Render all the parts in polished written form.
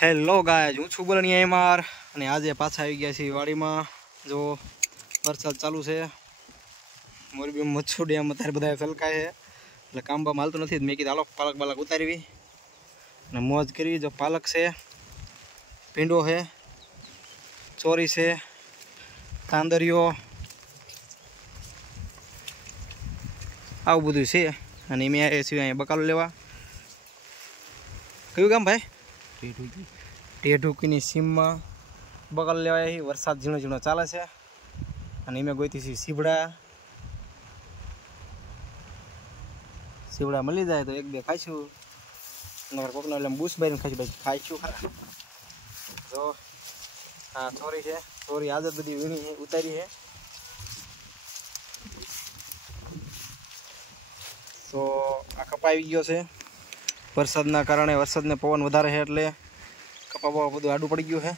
હેલો ગાય, હું છું બોલણીયા એમાર અને આજે પાછા આવી ગયા છીએ વાડીમાં। જો વરસાદ ચાલુ છે, મોરબીમાં મચ્છુ ડેમ અત્યારે બધા છલકાય છે એટલે કામ બામ હાલતું નથી। મેં કીધું હાલો પાલક બાલક ઉતારવી અને મોજ કરવી। જો પાલક છે, ભીંડો છે, ચોરી છે, કાંદરિયો, આવું બધું છે। અને મેં આવ્યા છીએ અહીંયા બકાલો લેવા। કયું ગામ ભાઈ? ટેઢુકીની સીમમાં બકાલો લેવા આવ્યા। વરસાદ ઝીણો ઝીણો ચાલે છે અને મેં ગોતી છીએ સીવડા મળી જાય તો એક બે ખાઈશું, નગર કોકનો એટલે બૂસ બારીને ખાઈશું ખરા। જો આ ચોરી છે, ચોરી આજે બધી વીણી છે, ઉતારી છે। તો આ કપા આવી ગયો છે વરસાદના કારણે। વરસાદને પવન વધારે છે એટલે કપા બવા બધું આડું પડી ગયું છે।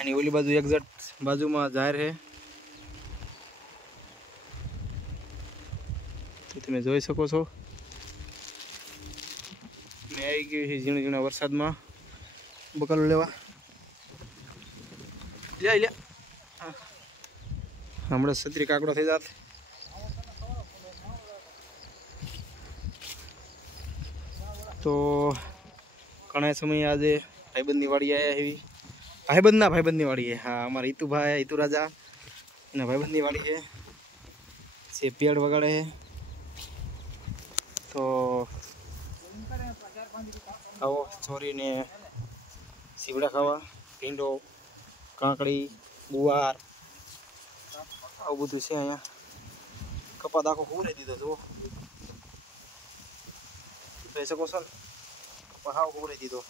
એની ઓલી બાજુ એક્ઝેક્ટ બાજુમાં જાહેર છે, તો તમે જોઈ શકો છો। મેં આવી ગયું છે ઝીણા ઝીણા વરસાદમાં બકાલો લેવા। લે હમણાં છત્રી કાકડો થઈ જાત। તો ઘણા સમય આજે ભાઈબંધની વાડી આવ્યા એવી ભાઈબંધની વાડી હા, અમારા ઈતુભાઈ ઈતુ રાજા એના ભાઈબંધની વાડી છે પેડ વગાડે છે। તો આવો ચોરીને સીવડા ખાવા, ભીંડો, કાંકડી, ગુવાર આવું બધું છે અહીંયા। કપાત આખો હુરાઈ દીધો જુઓ, જોઈ શકો છો ને, હાવ હુરાઈ દીધો,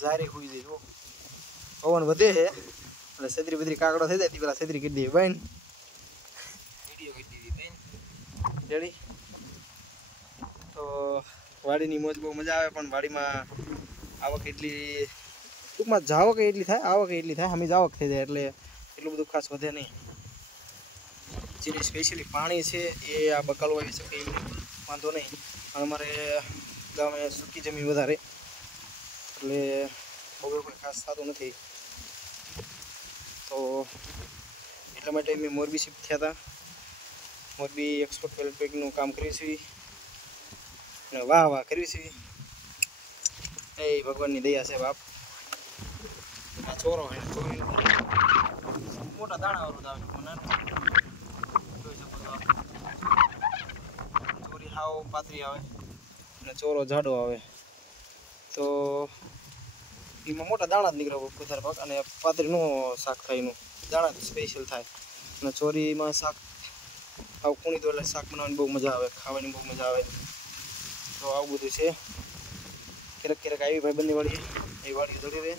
જારી હુઈ દીધો। પવન વધે છે એટલે છત્રી બત્રી કાકડો થઈ જાય તે પેલા છત્રી કરી દઈએ બેન, વિડીયો કરી દીધી બેન રેડી। તો વાડીની મોજ બહુ મજા આવે, પણ વાડીમાં આવક એટલી ટૂંકમાં જાવક એટલી થાય, આવક એટલી થાય, અમે જાવક થઈ જાય એટલે એટલું બધું ખાસ વધે નહીં। જેને સ્પેશિયલી પાણી છે એ આ બકાલો આવી શકે એવું વાંધો નહીં, પણ અમારે ગામે સૂકી જમીન વધારે એટલે બહુ કોઈ ખાસ થતું નથી। તો એટલા માટે અમે મોરબી શિફ્ટ થયા હતા। મોરબી એક્સપોર્ટ પેકનું કામ કરીએ છીએ અને વાહ કરવી છે। એ ભગવાનની દયા છે બાપ। આ ચોરો છે, ચોરી મોટા દાણાવાળું આવે મને જોઈ શકો છો। ચોરી હાવ પાતળી આવે અને ચોરો જાડો આવે, તો એમાં મોટા દાણા જ નીકળે વધારે ભાગ, અને પાતળીનું શાક થાય, એનું દાણા જ સ્પેશિયલ થાય। અને ચોરીમાં શાક આવ કૂણી દો એટલે શાક બનાવવાની બહુ મજા આવે, ખાવાની બહુ મજા આવે। તો આવું બધું છે। ક્યારેક ક્યારેક આવી ભાઈબંધની વાડી એ વાડી દોડી રહે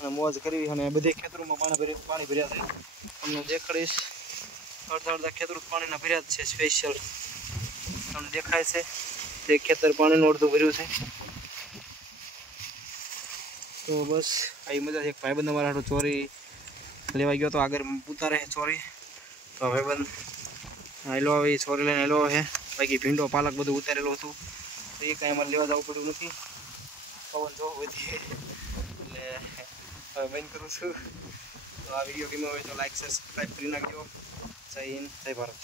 અને મોજ કરવી। અને બધી ખેતરોમાં પાણી ભર્યા છે, તમને દેખાડીશ। અડધા ખેતરો પાણીના ભર્યા જ છે સ્પેશિયલ, તમને દેખાય છે તે ખેતર પાણીનું અડધું ભર્યું છે। તો બસ આવી મજા છે। એક ભાઈબંધ અમારા હાટું ચોરી લેવા ગયો તો આગળ ઉતારે ચોરી, તો ભાઈબંધ હેલો આવે ચોરી લઈને હેલો છે। બાકી ભીંડો પાલક બધું ઉતારેલું હતું, તો એ કાંઈ અમારે લેવા જવું પડ્યું નથી। પવન જો વધી એટલે હવે બંધ કરું છું। તો આ વિડીયો ગમ્યો હોય તો લાઈક સબસ્ક્રાઈબ કરી નાખજો। જય હિન્દ, જય ભારત।